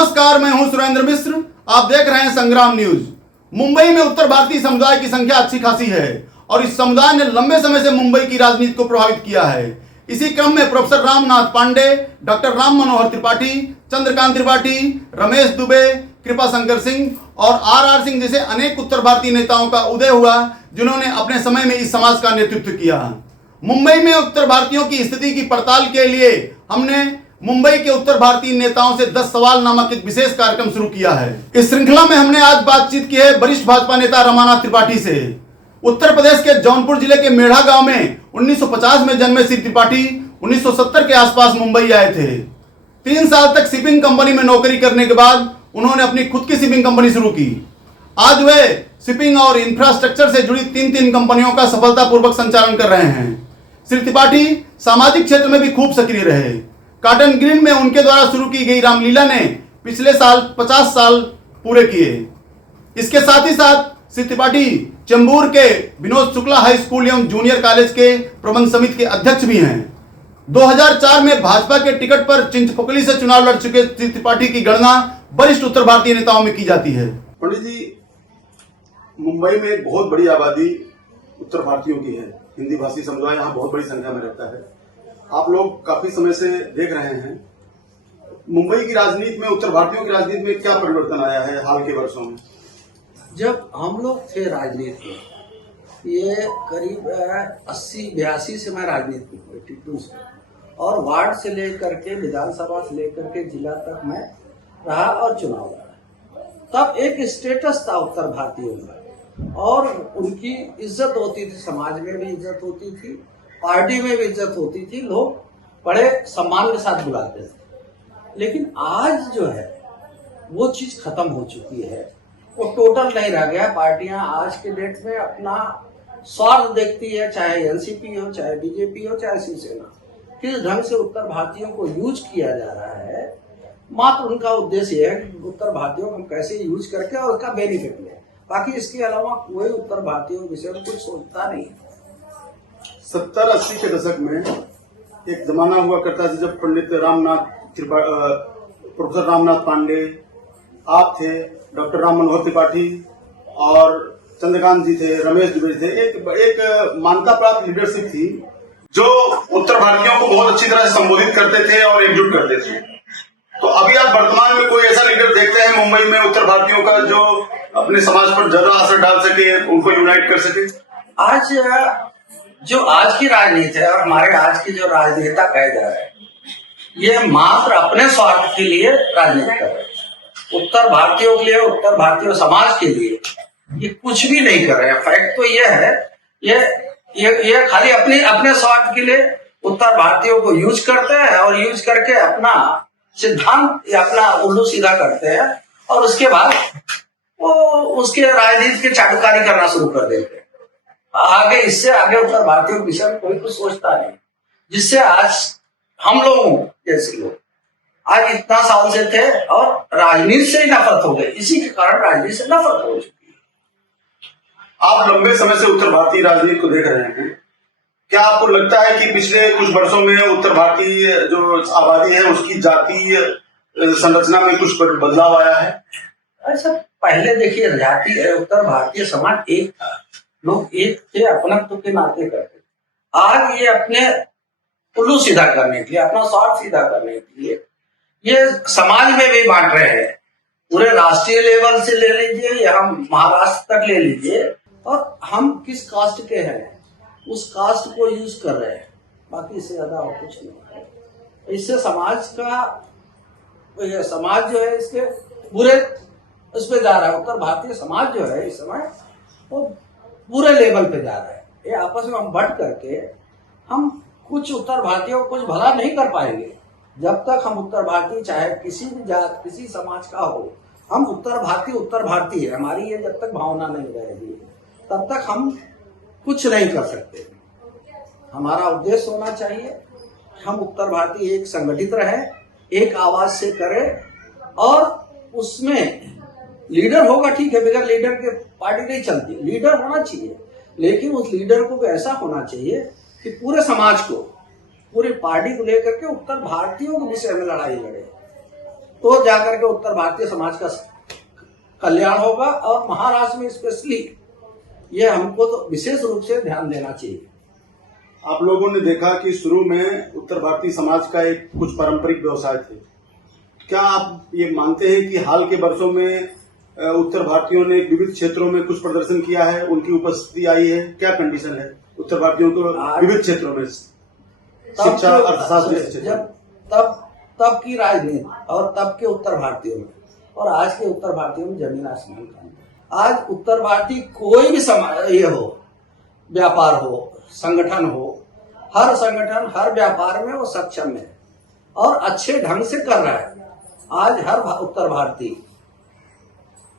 नमस्कार, मैं हूं सुरेंद्र मिश्र। आप देख रहे हैं संग्राम न्यूज। मुंबई में उत्तर भारतीय समुदाय की संख्या अच्छी खासी है और इस समुदाय ने लंबे समय से मुंबई की राजनीति को प्रभावित किया है। इसी क्रम में प्रोफेसर रामनाथ पांडे, डॉक्टर राम मनोहर त्रिपाठी, चंद्रकांत त्रिपाठी, रमेश दुबे, कृपा शंकर सिंह और आर सिंह जैसे अनेक उत्तर भारतीय नेताओं का उदय हुआ, जिन्होंने अपने समय में इस समाज का नेतृत्व किया। मुंबई में उत्तर भारतीयों की स्थिति की पड़ताल के लिए हमने मुंबई के उत्तर भारतीय नेताओं से 10 सवाल नामक एक विशेष कार्यक्रम शुरू किया है। इस श्रृंखला में हमने आज बातचीत की है वरिष्ठ भाजपा नेता रमानाथ त्रिपाठी से। उत्तर प्रदेश के जौनपुर जिले के मेढ़ा गांव में 1950 में जन्मे श्री त्रिपाठी 1970 के आसपास मुंबई आए थे। 3 साल तक शिपिंग कंपनी में नौकरी करने के बाद उन्होंने अपनी खुद की शिपिंग कंपनी शुरू की। आज वे शिपिंग और इंफ्रास्ट्रक्चर से जुड़ी 3 कंपनियों का सफलतापूर्वक संचालन कर रहे हैं। श्री त्रिपाठी सामाजिक क्षेत्र में भी खूब सक्रिय रहे। कॉटन ग्रीन में उनके द्वारा शुरू की गई रामलीला ने पिछले साल 50 साल पूरे किए। इसके साथ ही साथ श्री त्रिपाठी चेंबूर के विनोद शुक्ला हाई स्कूल एवं जूनियर कॉलेज के प्रबंध समिति के अध्यक्ष भी हैं। 2004 में भाजपा के टिकट पर चिंचपोकली से चुनाव लड़ चुके श्री त्रिपाठी की गणना वरिष्ठ उत्तर भारतीय नेताओं में की जाती है। पंडित जी, मुंबई में एक बहुत बड़ी आबादी उत्तर भारतीयों की है। हिंदी भाषी समुदाय यहाँ बहुत बड़ी संख्या में रहता है। आप लोग काफी समय से देख रहे हैं मुंबई की राजनीति में, उत्तर भारतीयों की राजनीति में क्या परिवर्तन आया है हाल के वर्षों में। जब हम लोग थे राजनीति में, ये करीब 80-82 से मैं राजनीति में 82 से, और वार्ड से लेकर के विधानसभा से लेकर के जिला तक मैं रहा और चुनाव लड़ा। तब एक स्टेटस था उत्तर भारतीयों में और उनकी इज्जत होती थी, समाज में भी इज्जत होती थी, पार्टी में भी इज्जत होती थी, लोग बड़े सम्मान के साथ बुलाते थे। लेकिन आज जो है वो चीज खत्म हो चुकी है, वो टोटल नहीं रह गया। पार्टियां आज के डेट में अपना स्वार्थ देखती है, चाहे एनसीपी हो, चाहे बीजेपी हो, चाहे शिवसेना। किस ढंग से उत्तर भारतीयों को यूज किया जा रहा है, मात्र उनका उद्देश्य है कि उत्तर भारतीयों को हम कैसे यूज करके और उसका बेनिफिट लें। बाकी इसके अलावा कोई उत्तर भारतीयों के विषय में कुछ सोचता नहीं। 70-80 के दशक में एक जमाना हुआ करता था जब पंडित प्रोफेसर रामनाथ पांडे, आप थे, डॉक्टर राम मनोहर त्रिपाठी और चंद्रकांत जी थे, रमेश दुबे थे। एक मान्यता प्राप्त लीडरशिप थी जो उत्तर भारतीयों को बहुत अच्छी तरह से संबोधित करते थे और एकजुट करते थे। तो अभी आप वर्तमान में कोई ऐसा लीडर देखते हैं मुंबई में उत्तर भारतीयों का जो अपने समाज पर ज्यादा असर डाल सके, उनको यूनाइट कर सके। आज की राजनीति है और हमारे आज के जो राजनेता कहे जा रहे हैं, ये मात्र अपने स्वार्थ के लिए राजनीति कर रहे हैं। उत्तर भारतीयों के लिए, उत्तर भारतीय समाज के लिए ये कुछ भी नहीं कर रहे हैं। फैक्ट तो ये है, ये खाली अपने स्वार्थ के लिए उत्तर भारतीयों को यूज करते हैं और यूज करके अपना सिद्धांत या अपना उल्लू सीधा करते हैं और उसके बाद वो उसके राजनीति के चाटुकारी करना शुरू कर देते हैं। इससे आगे उत्तर भारतीयों के विषय में कोई कुछ सोचता नहीं, जिससे आज हम लोगों जैसे लोग आज इतना साल से थे और राजनीति से ही नफरत हो गई। इसी के कारण राजनीति से नफरत हो चुकी है। आप लंबे समय से उत्तर भारतीय राजनीति को देख रहे हैं, क्या आपको लगता है कि पिछले कुछ वर्षों में उत्तर भारतीय जो आबादी है उसकी जातीय संरचना में कुछ बदलाव आया है? अच्छा, पहले देखिए जातीय उत्तर भारतीय समाज एक था, लोग एक थे, अपनत्व के नाते करते। आज ये अपने उल्लू सीधा करने के लिए, अपना स्वार्थ सीधा करने के लिए ये समाज में भी बांट रहे हैं। पूरे राष्ट्रीय लेवल से ले लीजिए या हम महाराष्ट्र तक ले लीजिए, और हम किस कास्ट के हैं उस कास्ट को यूज कर रहे हैं। बाकी इससे ज्यादा और कुछ नहीं है। इससे समाज जो है इसके बुरे उस पे जा रहा है। उत्तर भारतीय समाज जो है इस समय वो पूरे लेवल पे जा रहा है। ये आपस में हम बट करके हम कुछ उत्तर भारतीयों को कुछ भला नहीं कर पाएंगे जब तक हम उत्तर भारतीय, चाहे किसी भी जात किसी समाज का हो, हम उत्तर भारतीय है, हमारी ये जब तक भावना नहीं रहेगी तब तक हम कुछ नहीं कर सकते। हमारा उद्देश्य होना चाहिए हम उत्तर भारतीय एक संगठित रहे, एक आवाज से करें, और उसमें लीडर होगा ठीक है, बगैर लीडर के पार्टी नहीं चलती। लीडर होना चाहिए, लेकिन उस लीडर को ऐसा होना चाहिए कि पूरे समाज को, पूरी पार्टी को लेकर के उत्तर भारतीयों के विषय में लड़ाई लड़े। तो जाकर के उत्तर भारतीय समाज का कल्याण होगा। और महाराष्ट्र में स्पेशली ये हमको तो विशेष रूप से ध्यान देना चाहिए। आप लोगों ने देखा कि शुरू में उत्तर भारतीय समाज का एक कुछ पारंपरिक व्यवसाय थे। क्या आप ये मानते हैं कि हाल के वर्षों में उत्तर भारतीयों ने विविध क्षेत्रों में कुछ प्रदर्शन किया है, उनकी उपस्थिति आई है? क्या कंडीशन है उत्तर भारतीयों को विविध क्षेत्रों में, शिक्षा, अर्थशास्त्र जैसे जब तब की राजनीति और तब के उत्तर भारतीयों में और आज के उत्तर भारतीयों में जमीन आसमान का अंतर। आज उत्तर भारतीय कोई भी ये हो, व्यापार हो, संगठन हो, हर संगठन हर व्यापार में वो सक्षम है और अच्छे ढंग से कर रहा है। आज हर उत्तर भारतीय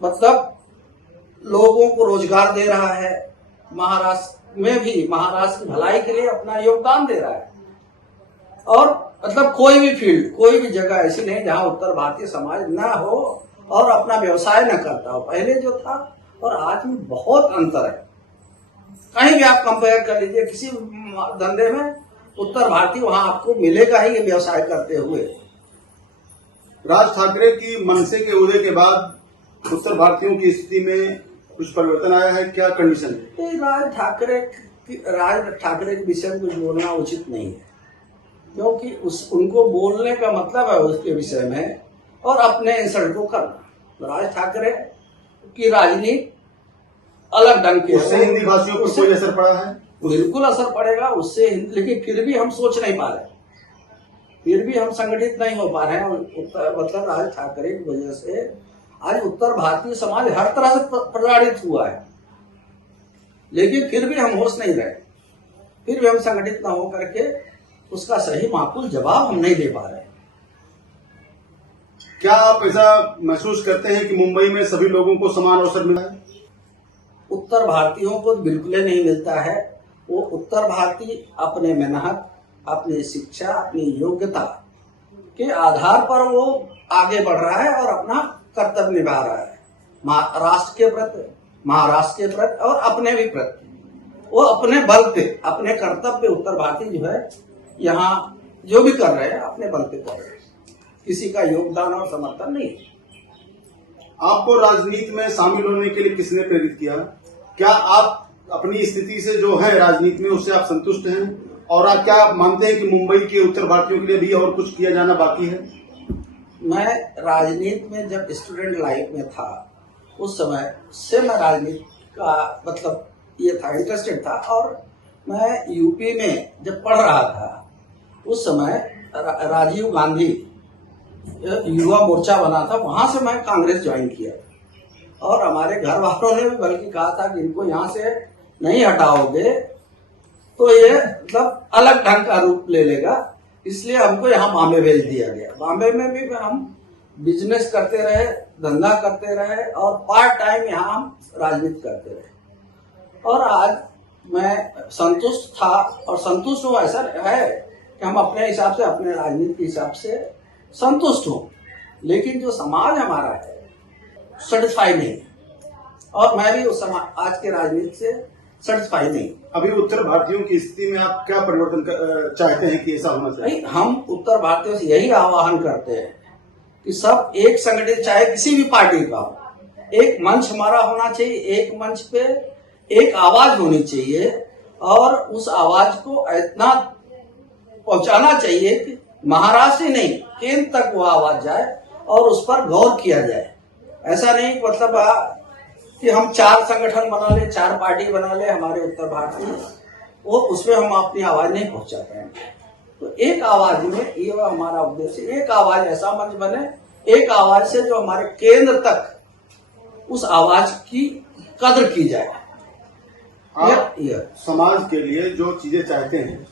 मतलब लोगों को रोजगार दे रहा है। महाराष्ट्र में भी महाराष्ट्र की भलाई के लिए अपना योगदान दे रहा है। और मतलब कोई भी फील्ड, कोई भी जगह ऐसी नहीं जहां उत्तर भारतीय समाज ना हो और अपना व्यवसाय न करता हो। पहले जो था और आज में बहुत अंतर है। कहीं भी आप कंपेयर कर लीजिए, किसी धंधे में उत्तर भारतीय वहां आपको मिलेगा ही ये व्यवसाय करते हुए। राज ठाकरे की मनसे के उदय के बाद उत्तर भारतीयों की स्थिति में कुछ परिवर्तन आया है? क्या कंडीशन है? राज ठाकरे के विषय में कुछ बोलना उचित नहीं है, क्योंकि उनको बोलने का मतलब है उसके विषय में और अपने इंसल्ट को करना। राज ठाकरे की राजनीति अलग ढंग की है। उससे हिंदी भाषियों को कोई असर पड़ा है? बिल्कुल असर पड़ेगा उससे, लेकिन फिर भी हम सोच नहीं पा रहे, फिर भी हम संगठित नहीं हो पा रहे हैं। मतलब राज ठाकरे की वजह से आज उत्तर भारतीय समाज हर तरह से प्रताड़ित हुआ है, लेकिन फिर भी हम होश नहीं रहे, फिर भी हम संगठित न हो करके उसका सही माकूल जवाब हम नहीं दे पा रहे। क्या आप ऐसा महसूस करते हैं कि मुंबई में सभी लोगों को समान अवसर मिला है? उत्तर भारतीयों को बिल्कुल नहीं मिलता है। वो उत्तर भारतीय अपने मेहनत, अपनी शिक्षा, अपनी योग्यता के आधार पर वो आगे बढ़ रहा है और अपना कर्तव्य निभा रहा है राष्ट्र के प्रति, महाराष्ट्र के प्रति और अपने भी प्रति। वो अपने बल पे, अपने कर्तव्य पे उत्तर भारतीय जो है यहाँ जो भी कर रहे हैं अपने बल पे कर रहे हैं, किसी का योगदान और समर्थन नहीं। आपको राजनीति में शामिल होने के लिए किसने प्रेरित किया? क्या आप अपनी स्थिति से जो है राजनीति में उससे आप संतुष्ट हैं? और आप क्या मानते हैं कि मुंबई के उत्तर भारतीयों के लिए भी और कुछ किया जाना बाकी है? मैं राजनीति में जब स्टूडेंट लाइफ में था उस समय से मैं राजनीति का मतलब ये था, इंटरेस्टेड था। और मैं यूपी में जब पढ़ रहा था उस समय राजीव गांधी युवा मोर्चा बना था, वहां से मैं कांग्रेस ज्वाइन किया और हमारे घर वालों ने भी बल्कि कहा था कि इनको यहाँ से नहीं हटाओगे तो ये मतलब अलग ढंग का रूप ले लेगा, इसलिए हमको यहाँ बॉम्बे भेज दिया गया। बॉम्बे में भी हम बिजनेस करते रहे, धंधा करते रहे और पार्ट टाइम यहाँ हम राजनीति करते रहे। और आज मैं संतुष्ट था और संतुष्ट हूँ। ऐसा है कि हम अपने हिसाब से, अपने राजनीति के हिसाब से संतुष्ट हूँ, लेकिन जो समाज हमारा है सेटिस्फाई नहीं है और मैं भी उस समाज आज के राजनीति से सेटिस्फाई नहीं। अभी उत्तर भारतीयों की स्थिति में आप क्या परिवर्तन चाहते हैं कि ऐसा होना चाहिए? हम उत्तर भारतीयों से यही आह्वान करते हैं कि सब एक संगठित, चाहे किसी भी पार्टी का, एक मंच हमारा होना चाहिए, एक मंच पे एक आवाज होनी चाहिए और उस आवाज को इतना पहुंचाना चाहिए कि महाराष्ट्र ही नहीं केंद्र तक वो आवाज जाए और उस पर गौर किया जाए। ऐसा नहीं मतलब कि हम 4 संगठन बना ले, 4 पार्टी बना ले हमारे उत्तर भारत में, वो उसमें हम अपनी आवाज नहीं पहुंचा पाएंगे। तो एक आवाज में ये हमारा उद्देश्य, एक आवाज ऐसा मंच बने, एक आवाज से जो हमारे केंद्र तक उस आवाज की कद्र की जाए। आप समाज के लिए जो चीजें चाहते हैं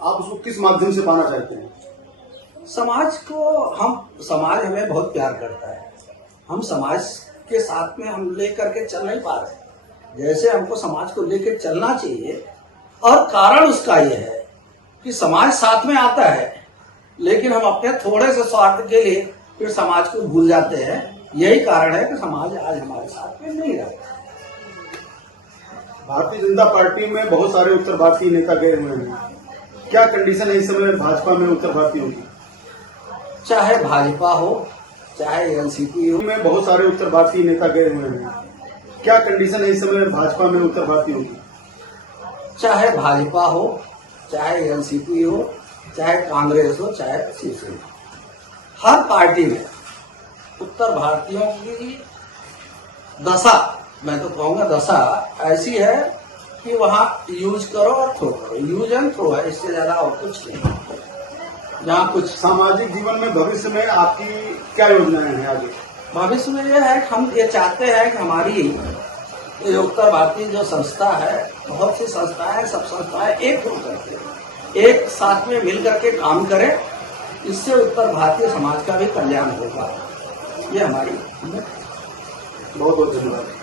आप उसको किस माध्यम से पाना चाहते हैं? समाज हमें बहुत प्यार करता है। हम समाज के साथ में हम लेकर के चल नहीं पा रहे जैसे हमको समाज को लेकर चलना चाहिए। और कारण उसका ये है कि समाज साथ में आता है, लेकिन हम अपने थोड़े से स्वार्थ के लिए फिर समाज को भूल जाते हैं। यही कारण है कि समाज आज हमारे साथ में नहीं रहा। भारतीय जनता पार्टी में बहुत सारे उत्तर भारतीय नेता गए हुए हैं। क्या कंडीशन है इस समय भाजपा में उत्तर भारतीयों की? चाहे भाजपा हो, चाहे एनसीपी हो। में बहुत सारे उत्तर भारतीय नेता गए हुए हैं, क्या कंडीशन है इस समय भाजपा में उत्तर भारतीयों की? चाहे भाजपा हो, चाहे एनसीपी हो, चाहे कांग्रेस हो, चाहे शिवसेना, हर पार्टी में उत्तर भारतीयों की दशा, मैं तो कहूंगा दशा ऐसी है कि वहां यूज करो और थ्रो करो, यूज एंड थ्रो है, इससे ज्यादा और कुछ नहीं। जहाँ कुछ सामाजिक जीवन में भविष्य में आपकी क्या योजनाएं हैं आगे? भविष्य में यह है कि हम ये चाहते हैं कि हमारी ये उत्तर भारतीय जो संस्था है, बहुत सी संस्थाएं, सब संस्थाएं एक होकर के एक साथ में मिल करके काम करें, इससे उत्तर भारतीय समाज का भी कल्याण होगा। ये हमारी बहुत बहुत धन्यवाद।